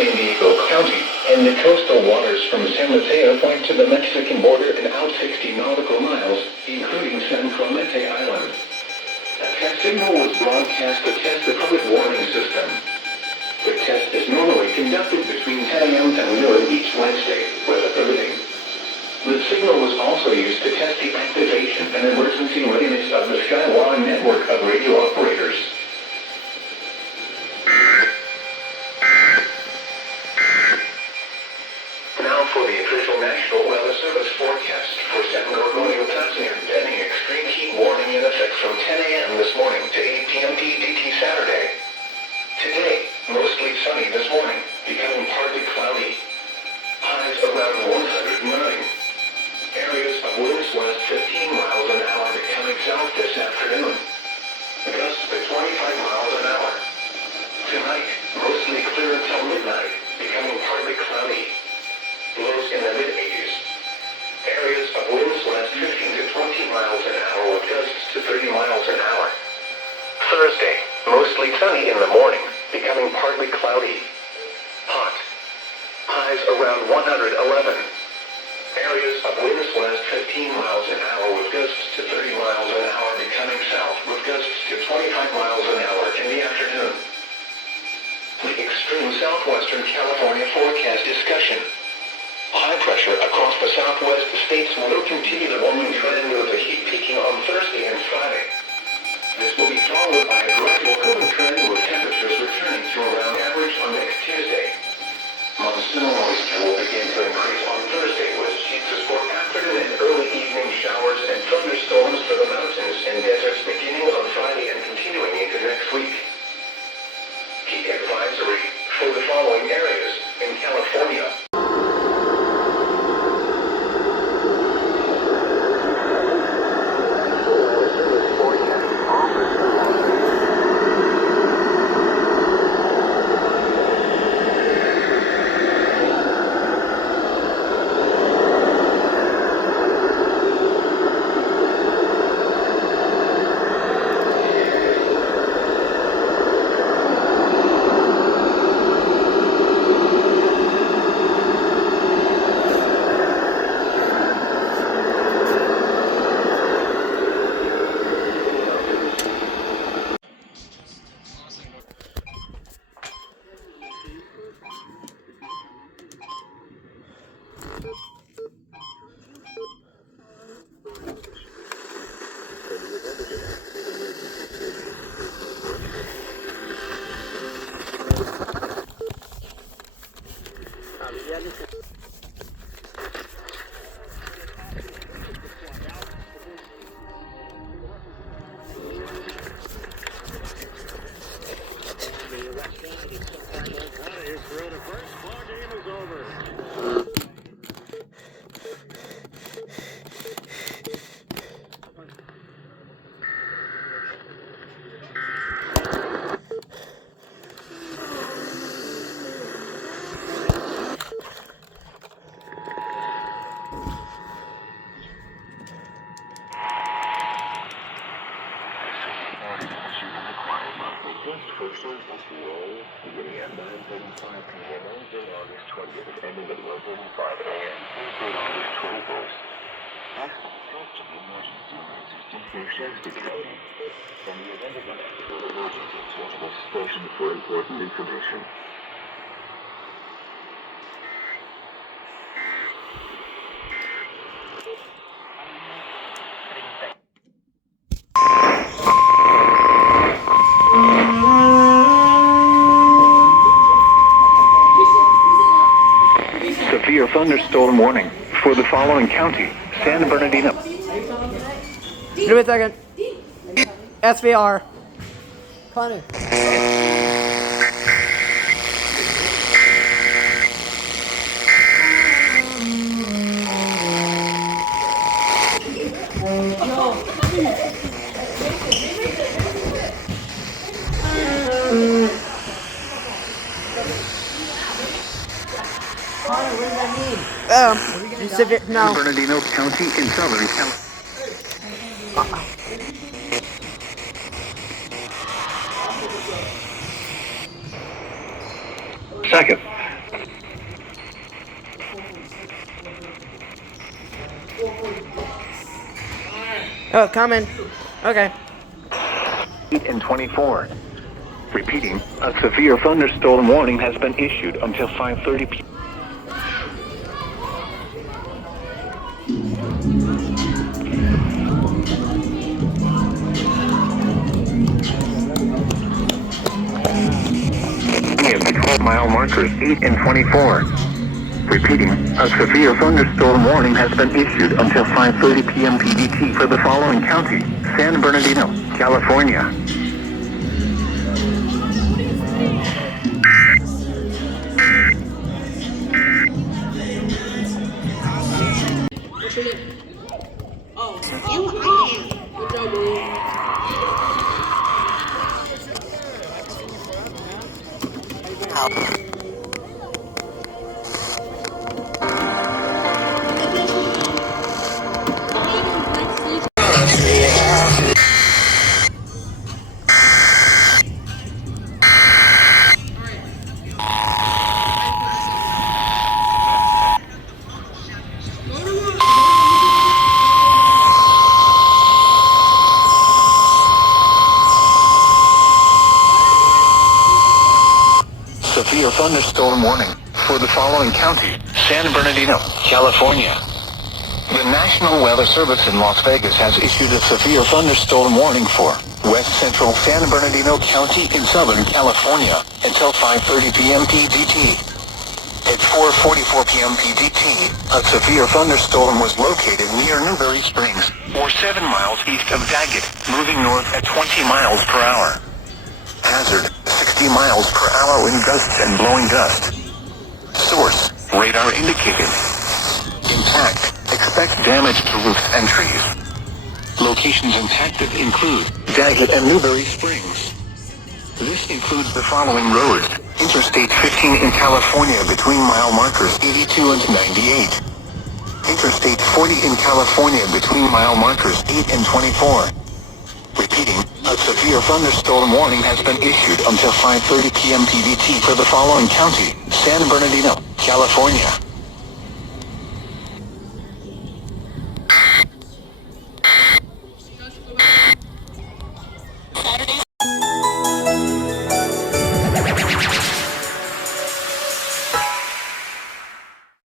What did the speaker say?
San Diego County, and the coastal waters from San Mateo Point to the Mexican border and out 60 nautical miles, including San Clemente Island. A test signal was broadcast to test the public warning system. The test is normally conducted between 10 a.m. and noon each Wednesday, weather permitting. The signal was also used to test the activation and emergency readiness of the Skywalk network of radio operators. Now for the official National Weather Service forecast for San Gorgonio Tasman, pending extreme heat warning in effect from 10 a.m. this morning to 8 p.m. PDT Saturday. Today, mostly sunny this morning, becoming partly cloudy. Highs around 109. Areas of winds west 15 miles an hour becoming south this afternoon. Gusts at 25 miles an hour. Tonight, mostly clear until midnight, becoming partly cloudy. Lows in the mid-80s. Areas of winds west 15 to 20 miles an hour with gusts to 30 miles an hour. Thursday, mostly sunny in the morning, becoming partly cloudy. Hot. Highs around 111. Areas of winds west 15 miles an hour with gusts to 30 miles an hour becoming south with gusts to 25 miles an hour in the afternoon. The extreme southwestern California forecast discussion. High pressure across the southwest states will continue the warming trend with the heat peaking on Thursday and Friday. This will be followed by a gradual cooling trend with temperatures returning to around average on next Tuesday. Monsoon moisture will begin to increase on Thursday with chances for afternoon and early evening showers and thunderstorms for the mountains and deserts beginning on Friday and continuing into next week. Heat advisory for the following areas in California. For service roll, beginning at 9:35 p.m. Wednesday, August 20th, ending at 1:35 a.m. Thursday, August 21st. Next, approach to the emergency existing for Shasta County. From the event of an actual emergency, suitable station for important information. Severe thunderstorm warning for the following county: San Bernardino. Give me a second. SVR. Connor. San Bernardino County in Southern California. Second, Oh, coming. Okay. 8 and 24. Repeating, a severe thunderstorm warning has been issued until 5:30 p.m. Of the 12-mile markers 8 and 24. Repeating, a severe thunderstorm warning has been issued until 5:30 p.m. PDT for the following county: San Bernardino, California. What's your name? Oh, good job, William. Severe thunderstorm warning for the following county: San Bernardino, California. The National Weather Service in Las Vegas has issued a severe thunderstorm warning for West Central San Bernardino County in Southern California until 5:30 p.m. PDT. At 4:44 p.m. PDT, a severe thunderstorm was located near Newberry Springs, or 7 miles east of Daggett, moving north at 20 miles per hour. Hazard, 60 miles per hour wind gusts and blowing dust. Source, radar indicated. Impact, expect damage to roofs and trees. Locations impacted include Daggett and Newberry Springs. This includes the following roads: Interstate 15 in California between mile markers 82 and 98. Interstate 40 in California between mile markers 8 and 24. Repeating, a severe thunderstorm warning has been issued until 5:30 p.m. PDT for the following county: San Bernardino, California.